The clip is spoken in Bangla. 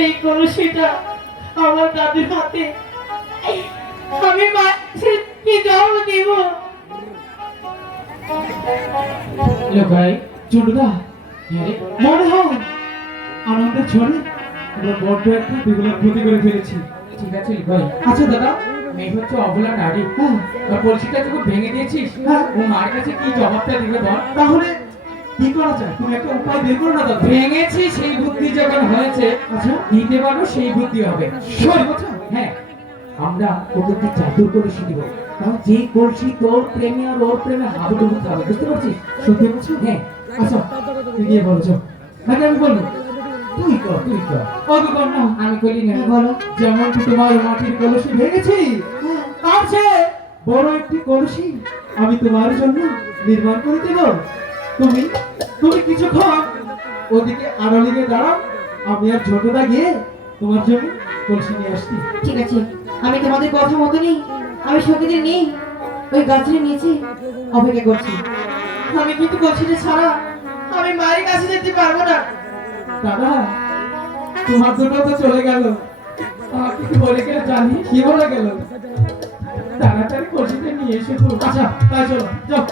এই কলসিটা আমার দাদির হাতে, আমি মায়ের কি জবাব দিব? ভাই ছোটদা, মনে হয় আনন্দের ঝড়ে আমরা বড্ড একটা বিগুলোর ক্ষতি করে ফেলেছি। ঠিক আছে ভাই। আচ্ছা দাদা, মেয়ে হচ্ছে অবলা নারী। হ্যাঁ, তোর কলসিটা যখন ভেঙে দিয়েছিস, হ্যাঁ, ও মার কাছে কি জবাবটা দিবে বল? তাহলে কি করা যায়? তুমি একটা উপায় বের করো না দাদা। ভেঙেছি সেই বুদ্ধি যখন হয়েছে, আচ্ছা দিতে পারো সেই বুদ্ধি হবে। শোন, হ্যাঁ, আমরা ওকে একটু জাদুর কলসি দিব। কারণ যে কলসি তোর প্রেমে আর ওর প্রেমে হাবুডুবু খাবে, বুঝতে পারছিস? সত্যি বলছো? হ্যাঁ। আচ্ছা তুই গিয়ে বলছো নাকি আমি বলবো? তুই কর, তুই কর। ওকে কর না, আমি করি না। বলো। যেমন তোমার মাটির কলসি ভেঙেছি, তার চেয়ে বড় একটি কলসি আমি তোমার জন্য নির্মাণ করে দেব। তুমি তুমি কিছুক্ষণ ওদিকে আড়ালিকে দাঁড়াও, আমি আর ছোটদা গিয়ে তোমার জন্য কলসি নিয়ে আসছি। ঠিক আছে, আমি তোমাদের কথা মতনই আমি সখীদের নিয়ে ওই গাছের নিচে অপেক্ষা করছি। আমি কিন্তু কলসিটা ছাড়া আমি মায়ের কাছে যেতে পারবো না। দাদা, তোমার দুটো তো চলে গেল, আমাকে কি বলে গেল জানি? কি বলে গেল? তাড়াতাড়ি কলসিটা নিয়ে এসে তো। আচ্ছা তাই চলো, যাও।